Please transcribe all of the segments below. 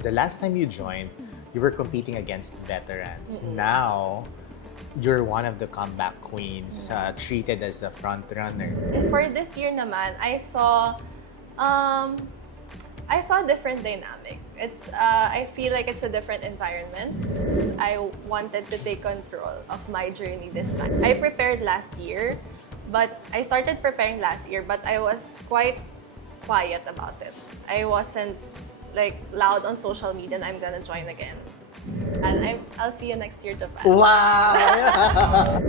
the last time you joined, you were competing against veterans. Now, you're one of the comeback queens, treated as a front runner. For this year naman, I saw a different dynamic. I feel like it's a different environment. I wanted to take control of my journey this time. I prepared last year, but I started preparing last year, but I was quite quiet about it. I wasn't like loud on social media and I'm gonna join again. And I'll see you next year, Japan. Wow!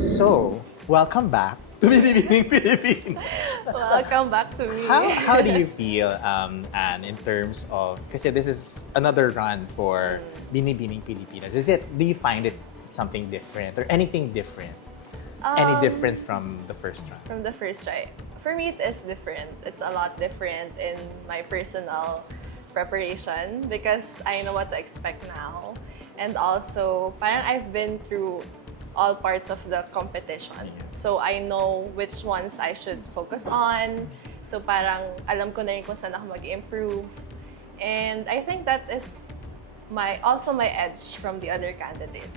So, welcome back to Binibining Pilipinas. Welcome back to me. How do you feel, Anne, in terms of, kasi this is another run for Binibining Pilipinas. Do you find it something different or anything different? Any different from the first run? From the first try. For me, it is different. It's a lot different in my personal preparation because I know what to expect now. And also, parang I've been through all parts of the competition. So I know which ones I should focus on. So parang alam ko na rin kung saan ako mag-improve. And I think that is also my edge from the other candidates.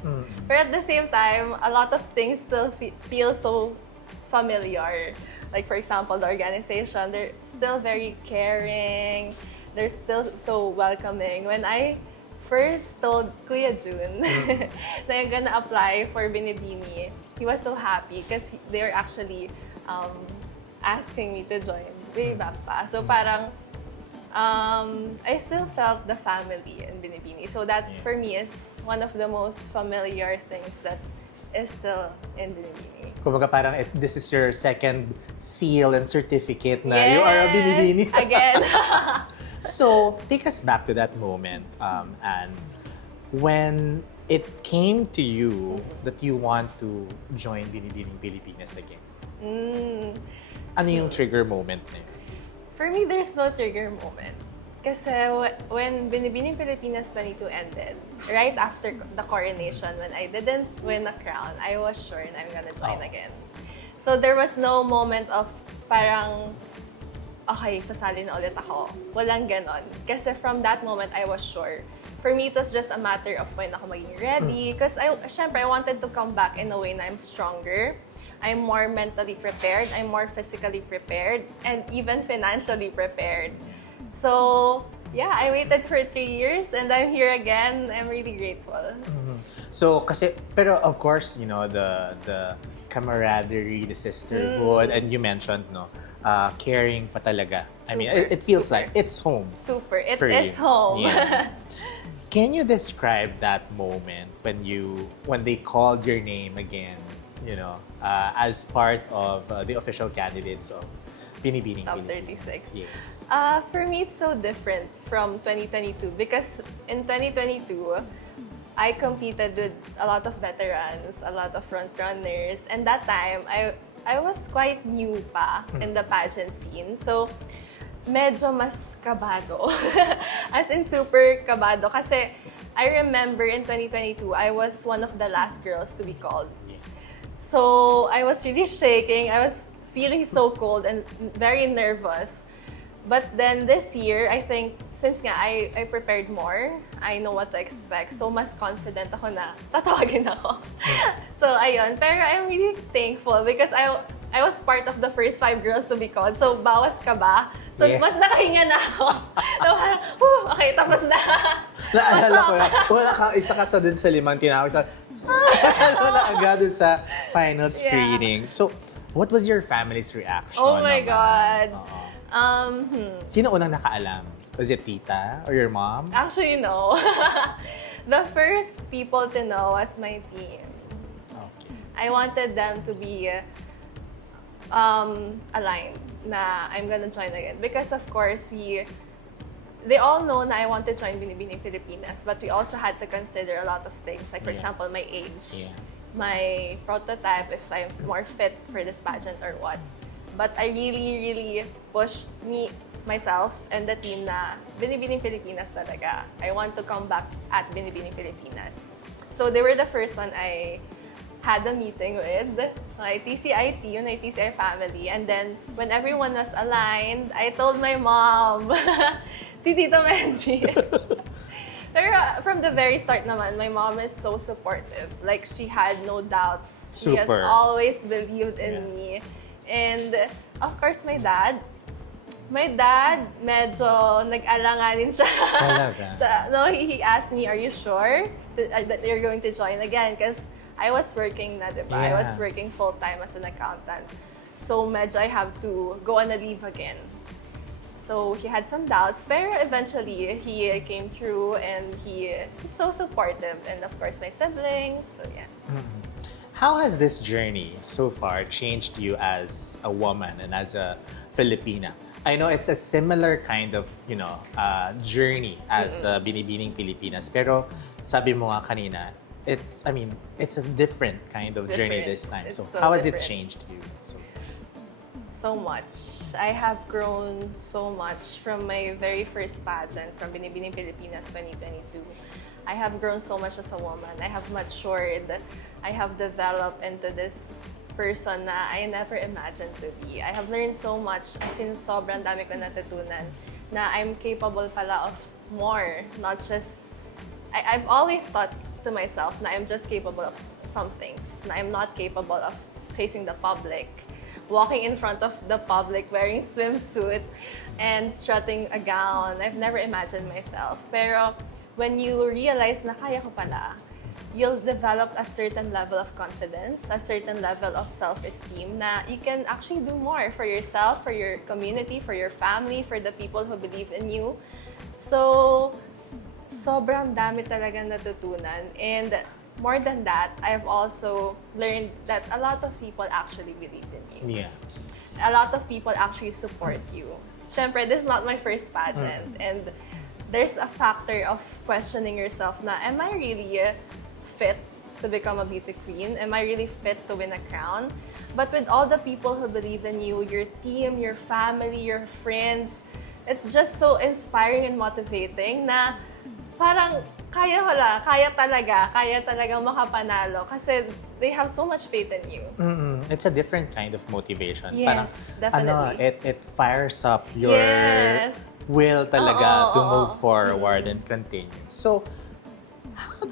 But at the same time, a lot of things still feel so familiar. Like for example, the organization, they're still very caring. They're still so welcoming. When I first told Kuya Jun that I'm gonna apply for Binibini, he was so happy because they were actually asking me to join way back pa. So parang I still felt the family in Binibini. So that for me is one of the most familiar things that is still in Binibini. Kumbaga parang this is your second seal and certificate na you are a Binibini. Again. So, take us back to that moment, and when it came to you that you want to join Binibining Pilipinas again. Ano yung trigger moment na yun? For me, there's no trigger moment. Kasi when Binibining Pilipinas 22 ended, right after the coronation, when I didn't win a crown, I was sure na I'm gonna join again. So there was no moment of parang, okay, sasali na ulit ako. Walang ganon. Kasi from that moment, I was sure. For me, it was just a matter of when ako maging ready. Because syempre, I wanted to come back in a way na I'm stronger. I'm more mentally prepared. I'm more physically prepared. And even financially prepared. So, yeah, I waited for 3 years and I'm here again. I'm really grateful. So, pero of course, you know, the camaraderie, the sisterhood, and you mentioned, no, caring pa talaga. I mean, it feels like it's home. Super. It for is you. home. Yeah. Can you describe that moment when they called your name again, you know, as part of the official candidates of Binibining Top Pilipinas? 36. Yes. For me, it's so different from 2022 because in 2022, I competed with a lot of veterans, a lot of front runners, and that time I was quite new pa in the pageant scene. So medyo mas kabado. As in super kabado kasi I remember in 2022 I was one of the last girls to be called. So I was really shaking. I was feeling so cold and very nervous. But then this year, I think, since nga I prepared more, I know what to expect. So, mas confident ako na tatawagin ako. So, ayun. Pero I'm really thankful because I was part of the first 5 girls to be called. So, bawas ka ba? So, mas nakahinga na ako. So, parang, okay, tapos na. Naalala ko yan. Wala kang isa ka sa dun sa 5 tinawag sa... Wala agad dun sa final screening. So, what was your family's reaction? Oh my naman? God. Sino unang nakaalam? Was it tita or your mom? Actually, no. The first people to know was my team. Okay. I wanted them to be aligned na I'm gonna join again. Because of course, they all know na I want to join Binibining Pilipinas, but we also had to consider a lot of things. Like, for example, my age, my prototype, if I'm more fit for this pageant or what. But I really pushed myself and the team na Binibining Pilipinas talaga. I want to come back at Binibining Pilipinas. So they were the first one I had a meeting with, my TCIT, yung TCI family. And then, when everyone was aligned, I told my mom, si Tito Menji. Pero from the very start naman, my mom is so supportive. Like, she had no doubts. She has Super. always believed in me. And, of course, my dad, medyo nag-alanganin siya. Talaga? No, he asked me, are you sure that you're going to join again? Because I was working na, diba? I was working full-time as an accountant. So, medyo I have to go on a leave again. So, he had some doubts, pero eventually, he came through and he's so supportive. And of course, my siblings, so yeah. How has this journey so far changed you as a woman and as a Filipina? I know it's a similar kind of, journey as Binibining Pilipinas. Pero sabi mo nga kanina, it's a different kind of journey this time. So how has it changed you so far? So much. I have grown so much from my very first pageant from Binibining Pilipinas 2022. I have grown so much as a woman. I have matured. I have developed into this person na I never imagined to be. I have learned so much, as in sobrang dami ko natutunan na I'm capable pala of more, not just... I've always thought to myself na I'm just capable of some things, na I'm not capable of facing the public, walking in front of the public wearing swimsuit and strutting a gown. I've never imagined myself. Pero when you realize na kaya ko pala, you'll develop a certain level of confidence, a certain level of self-esteem na you can actually do more for yourself, for your community, for your family, for the people who believe in you. So, sobrang dami talagang natutunan. And more than that, I've also learned that a lot of people actually believe in you. Yeah. A lot of people actually support you. Syempre, this is not my first pageant. And there's a factor of questioning yourself na, am I really fit to become a beauty queen? Am I really fit to win a crown? But with all the people who believe in you, your team, your family, your friends, it's just so inspiring and motivating na parang kaya talagang makapanalo kasi they have so much faith in you. It's a different kind of motivation. Yes, Parang, definitely. It fires up your will talaga to move forward and continue. So,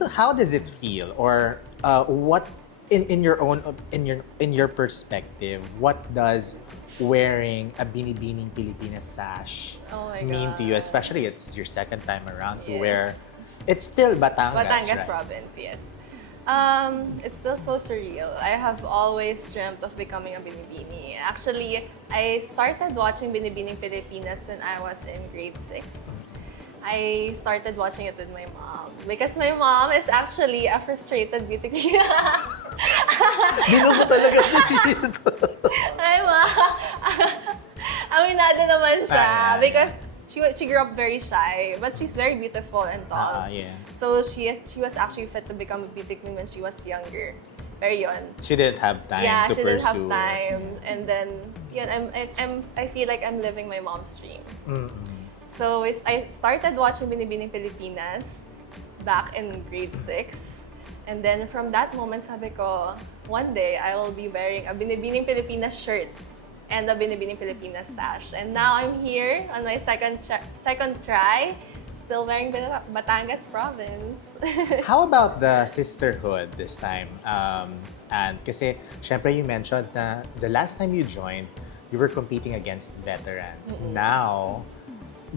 how does it feel, or what in your perspective, what does wearing a Binibining Pilipinas sash mean to you? Especially it's your second time around to wear. It's still Batangas, right? Province, yes. It's still so surreal. I have always dreamt of becoming a Binibini. Actually, I started watching Binibining Pilipinas when I was in grade 6. I started watching it with my mom because my mom is actually a frustrated beauty queen. Binugo talaga si Tito. Hi, Ma! Aminado naman siya because she grew up very shy, but she's very beautiful and tall. So she was actually fit to become a beauty queen when she was younger. Pero yun. She didn't have time to pursue. Yeah, she didn't have time. And then, yun, I feel like I'm living my mom's dream. So I started watching Binibining Pilipinas back in grade 6. And then from that moment, sabi ko, one day I will be wearing a Binibining Pilipinas shirt and a Binibining Pilipinas sash. And now I'm here on my second try, still wearing Batangas Province. How about the sisterhood this time? And kasi, syempre you mentioned na the last time you joined, you were competing against veterans. Now,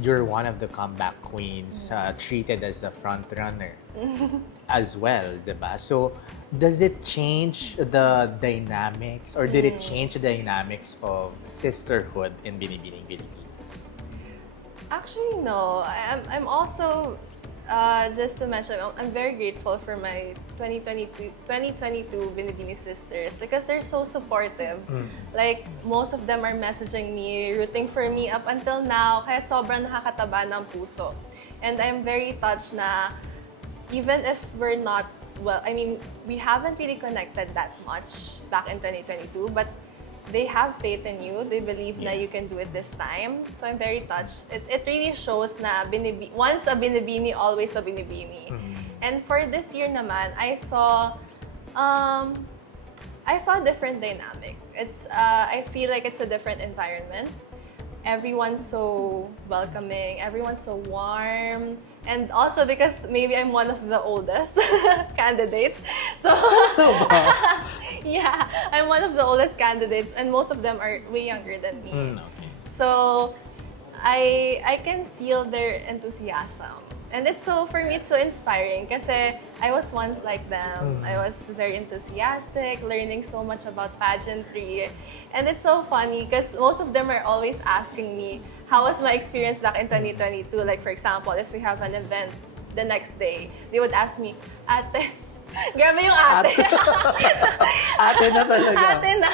you're one of the comeback queens, treated as a front runner as well, diba? So, does it change the dynamics, or did it change the dynamics of sisterhood in Binibining Pilipinas? Actually, no. I'm also, just to mention, I'm very grateful for my 2022 Binibini sisters because they're so supportive. Like, most of them are messaging me, rooting for me up until now, kaya sobrang nakakataba ng puso. And I'm very touched na even if we're not, we haven't really connected that much back in 2022, but they have faith in you. They believe na you can do it this time. So I'm very touched. It really shows na once a Binibini, always a Binibini. And for this year naman, I saw a different dynamic. I feel like it's a different environment. Everyone's so welcoming, everyone's so warm. And also because maybe I'm one of the oldest candidates. So yeah, I'm one of the oldest candidates and most of them are way younger than me. Okay. So I can feel their enthusiasm. And for me, it's so inspiring kasi I was once like them. I was very enthusiastic, learning so much about pageantry. And it's so funny because most of them are always asking me, how was my experience back in 2022? Like, for example, if we have an event the next day, they would ask me, Ate, grabe yung ate. Ate na talaga. Ate na.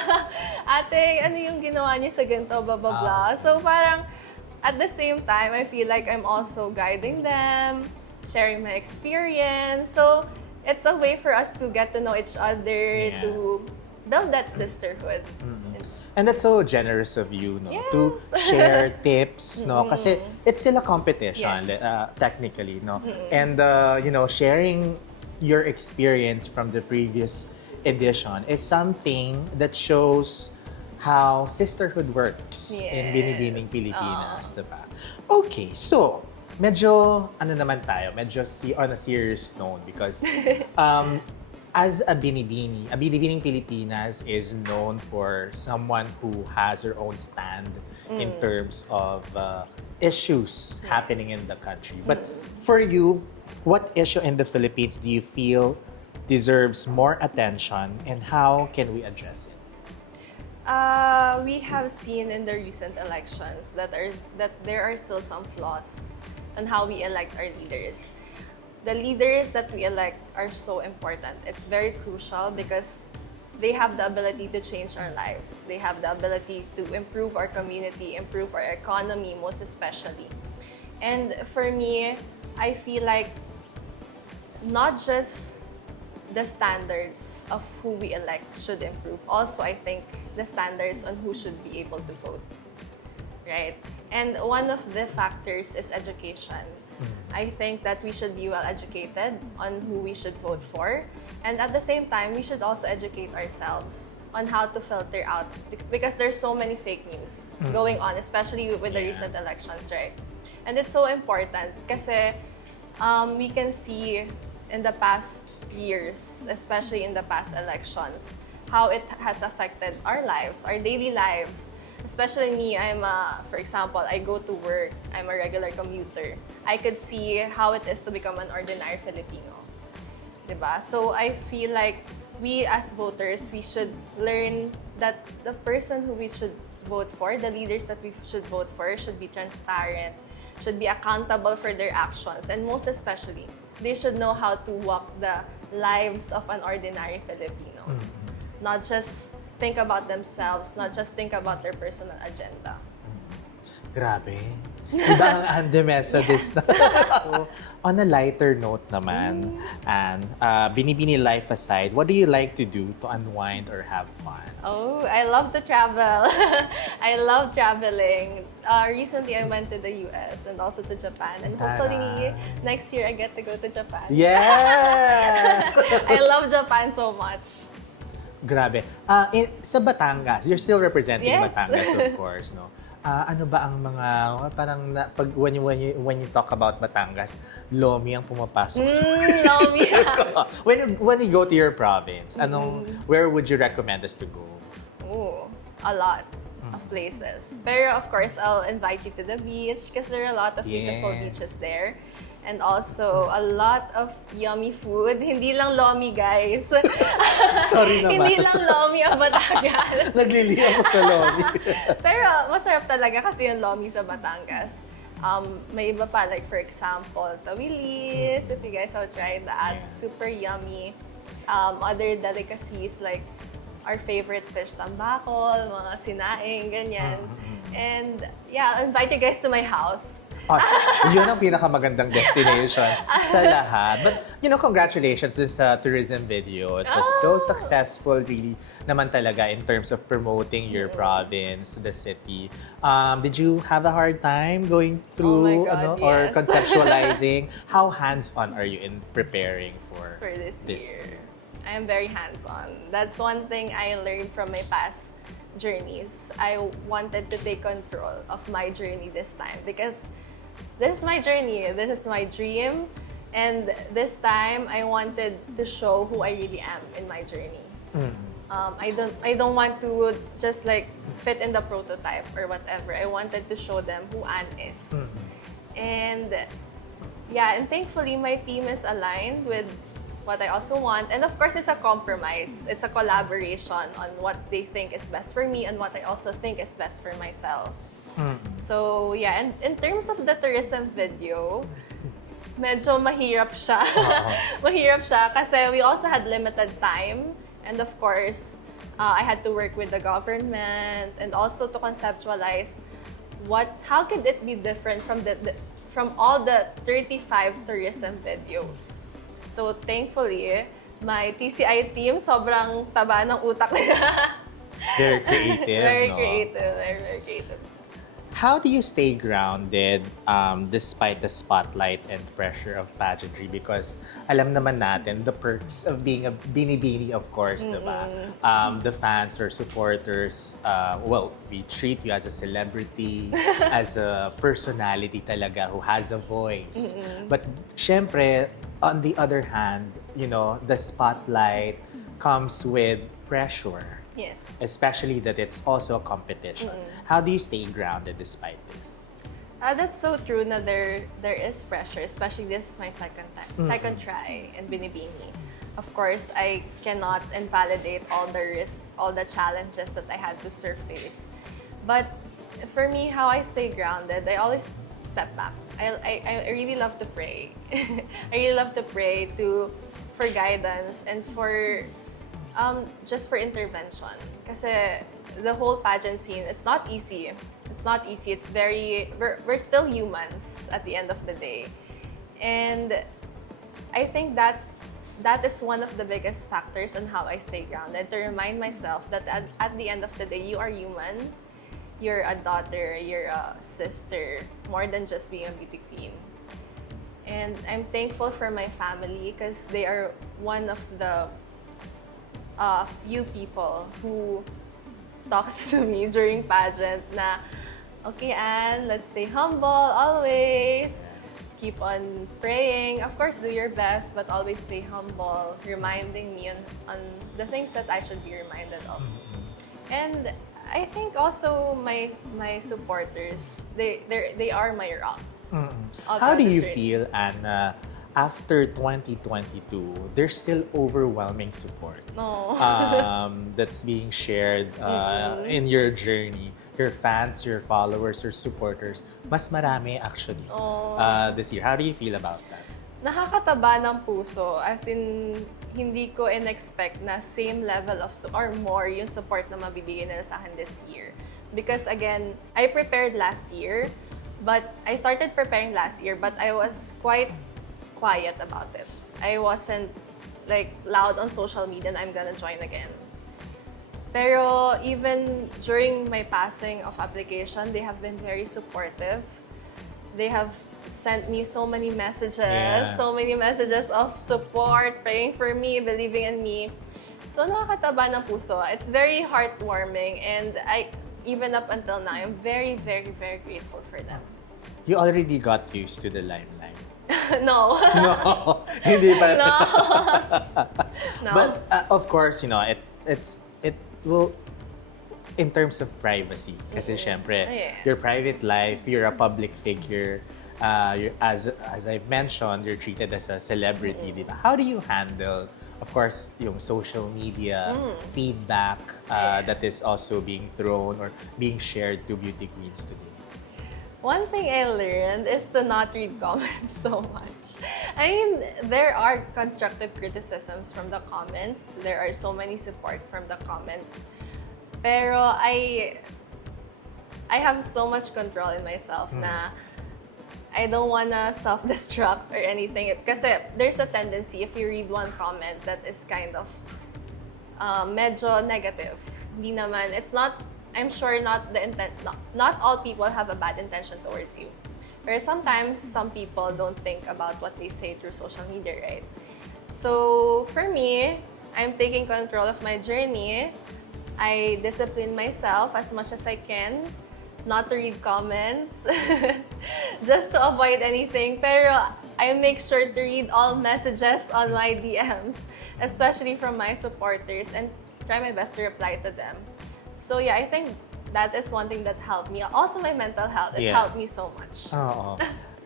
Ate, ano yung ginawa niyo sa ganito, blah, blah, blah. So parang, at the same time, I feel like I'm also guiding them, sharing my experience. So it's a way for us to get to know each other, to build that sisterhood. And that's so generous of you, no, Yes. to share tips, no, kasi it's still a competition, technically, no, and sharing your experience from the previous edition is something that shows how sisterhood works in Binibining Pilipinas, diba? Okay, so medyo medyo on a serious note because as a Binibining Pilipinas is known for someone who has her own stand in terms of issues happening in the country. But for you, what issue in the Philippines do you feel deserves more attention and how can we address it? We have seen in the recent elections that there are still some flaws on how we elect our leaders. The leaders that we elect are so important. It's very crucial because they have the ability to change our lives. They have the ability to improve our community, improve our economy, most especially. And for me, I feel like not just the standards of who we elect should improve. Also, I think the standards on who should be able to vote, right? And one of the factors is education. I think that we should be well educated on who we should vote for. And at the same time, we should also educate ourselves on how to filter out because there's so many fake news going on, especially with the recent elections, right? And it's so important kasi we can see in the past years, especially in the past elections, how it has affected our lives, our daily lives. Especially me, for example, I go to work, I'm a regular commuter. I could see how it is to become an ordinary Filipino. Diba? So I feel like we as voters, we should learn that the person who we should vote for, the leaders that we should vote for, should be transparent, should be accountable for their actions, and most especially, they should know how to walk the lives of an ordinary Filipino. Not just think about themselves, not just think about their personal agenda. Grabe. Iba ang Ande Mesa this na. On a lighter note naman, and Binibini life aside, what do you like to do to unwind or have fun? Oh, I love to travel. I love traveling. Recently, I went to the US and also to Japan. And hopefully, next year, I get to go to Japan. Yeah! I love Japan so much. Grabe. Sa Batangas, you're still representing Yes. Batangas, of course, no? Ano ba ang mga, parang, when you talk about Batangas, Lomi ang pumapasok sa Lomi. When you go to your province, where would you recommend us to go? Ooh, a lot of places. Pero of course, I'll invite you to the beach because there are a lot of beautiful beaches there. And also, a lot of yummy food. Hindi lang Lomi, guys. Sorry naman. Hindi lang Lomi ang Batangas. Naglili ako sa Lomi. Pero masarap talaga kasi yung Lomi sa Batangas. May iba pa, like for example, tawilis, if you guys have tried that. Super yummy. Other delicacies like our favorite fish tambakol, mga sinaing, ganyan. And yeah, I'll invite you guys to my house. Yun ang pinakamagandang destination sa lahat. But congratulations dun sa tourism video. It was so successful, really, naman talaga in terms of promoting your province, the city. Did you have a hard time going through, my God, or yes. conceptualizing? How hands-on are you in preparing for this this year? I am very hands-on. That's one thing I learned from my past journeys. I wanted to take control of my journey this time because this is my journey, this is my dream, and this time I wanted to show who I really am in my journey. I don't want to just like fit in the prototype or whatever. I wanted to show them who Anne is. And yeah, and thankfully my team is aligned with what I also want. And of course, it's a compromise. It's a collaboration on what they think is best for me and what I also think is best for myself. So yeah, and in terms of the tourism video, medyo mahirap siya. Mahirap siya kasi we also had limited time. And of course, I had to work with the government and also to conceptualize how could it be different from all the 35 tourism videos. So thankfully, my TCI team sobrang taba ng utak nila. Very creative, Very no? creative, very creative. How do you stay grounded despite the spotlight and pressure of pageantry? Because alam naman natin the perks of being a Binibini, of course, diba? The fans or supporters, we treat you as a celebrity, as a personality talaga who has a voice. But syempre, on the other hand, the spotlight comes with pressure. Yes. Especially that it's also a competition. How do you stay grounded despite this? That's so true na there is pressure, especially this is my second try in Binibini. Of course, I cannot invalidate all the risks, all the challenges that I had to surface. But for me, how I stay grounded, I always step back. I really love to pray. I really love to pray for guidance and for just for intervention. Kasi the whole pageant scene, it's not easy. It's not easy. It's we're still humans at the end of the day. And I think that is one of the biggest factors on how I stay grounded, to remind myself that at the end of the day, you are human. You're a daughter, you're a sister, more than just being a beauty queen. And I'm thankful for my family because they are one of the few people who talks to me during pageant na, okay, Anne, let's stay humble always. Keep on praying. Of course, do your best, but always stay humble, reminding me on the things that I should be reminded of. And I think also my supporters, they are my rock. How do you feel, Anna, after 2022, there's still overwhelming support that's being shared in your journey. Your fans, your followers, your supporters, mas marami actually this year. How do you feel about that? Nakakataba ng puso, as in hindi ko in-expect na same level of or more yung support na mabibigyan nila sa akin this year. Because again, I prepared last year, but I started preparing last year, but I was quite quiet about it. I wasn't like loud on social media and I'm gonna join again. Pero even during my passing of application, they have been very supportive. They have sent me so many messages of support, praying for me, believing in me. So nakakataba ng puso. It's very heartwarming, and even up until now, I'm very, very, very grateful for them. You already got used to the limelight. No. No, hindi pa. No. No. But of course, it will, in terms of privacy, kasi syempre, your private life, you're a public figure. As I've mentioned, you're treated as a celebrity, di ba? How do you handle, of course, yung social media feedback that is also being thrown or being shared to beauty queens today? One thing I learned is to not read comments so much. I mean, there are constructive criticisms from the comments. There are so many support from the comments. Pero I have so much control in myself na I don't wanna self-destruct or anything. Kasi there's a tendency if you read one comment that is kind of medyo negative. Hindi naman, it's not, I'm sure not the intent, not all people have a bad intention towards you. But sometimes some people don't think about what they say through social media, right? So for me, I'm taking control of my journey. I discipline myself as much as I can not to read comments just to avoid anything. Pero I make sure to read all messages on my DMs, especially from my supporters, and try my best to reply to them. So yeah, I think that is one thing that helped me. Also my mental health, it helped me so much. Oo.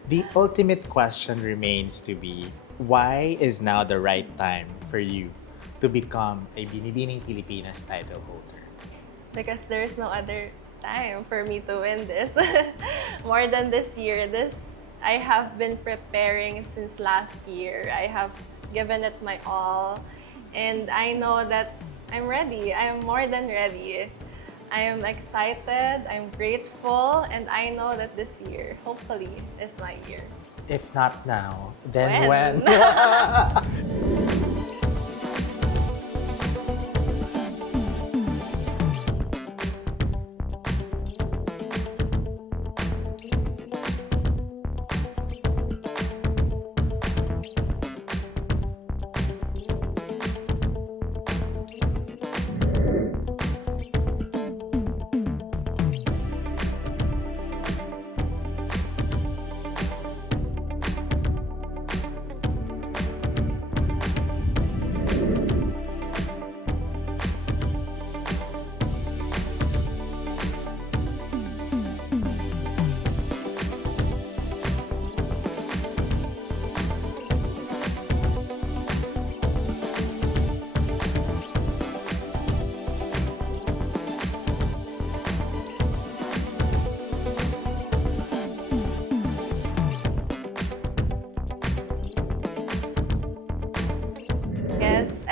The ultimate question remains to be, why is now the right time for you to become a Binibining Pilipinas title holder? Because there's no other time for me to win this. More than this year. I have been preparing since last year. I have given it my all. And I know that I'm ready. I'm more than ready. I am excited, I'm grateful, and I know that this year, hopefully, is my year. If not now, then when?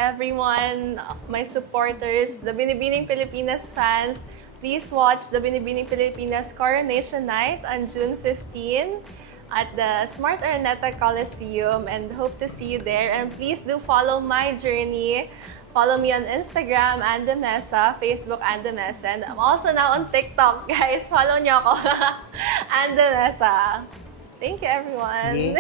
Everyone, my supporters, the Binibining Pilipinas fans, please watch the Binibining Pilipinas Coronation Night on June 15 at the Smart Araneta Coliseum, and hope to see you there. And please do follow my journey. Follow me on Instagram and the Mesa, Facebook and the Mesa, and I'm also now on TikTok, guys. Follow niyo ako and the Mesa. Thank you, everyone.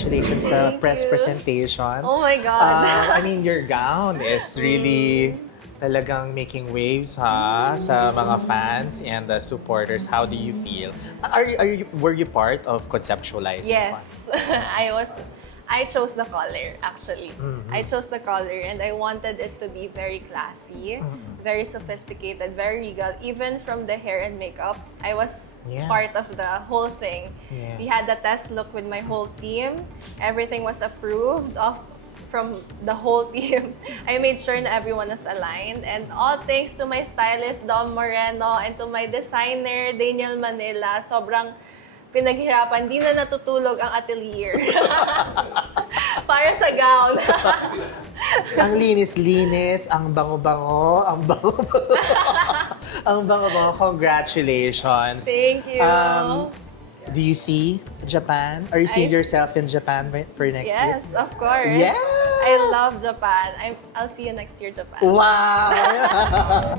Congratulations sa press presentation. Oh my God. I mean, your gown is really talagang making waves sa mga fans and the supporters. How do you feel? Were you part of conceptualizing? Yes, I chose the color, actually. I chose the color and I wanted it to be very classy, very sophisticated, very regal. Even from the hair and makeup, I was part of the whole thing. We had the test look with my whole team. Everything was approved from the whole team. I made sure na everyone was aligned. And all thanks to my stylist, Dom Moreno, and to my designer, Daniel Manila. Sobrang pinaghirapan, di na natutulog ang atelier. Para sa gown. Ang linis-linis, ang bango-bango, ang bango-bango. Ang bango-bango. Congratulations. Thank you. Do you see Japan? Are you seeing yourself in Japan for next year? Yes, of course. Yes! I love Japan. I'll see you next year, Japan. Wow!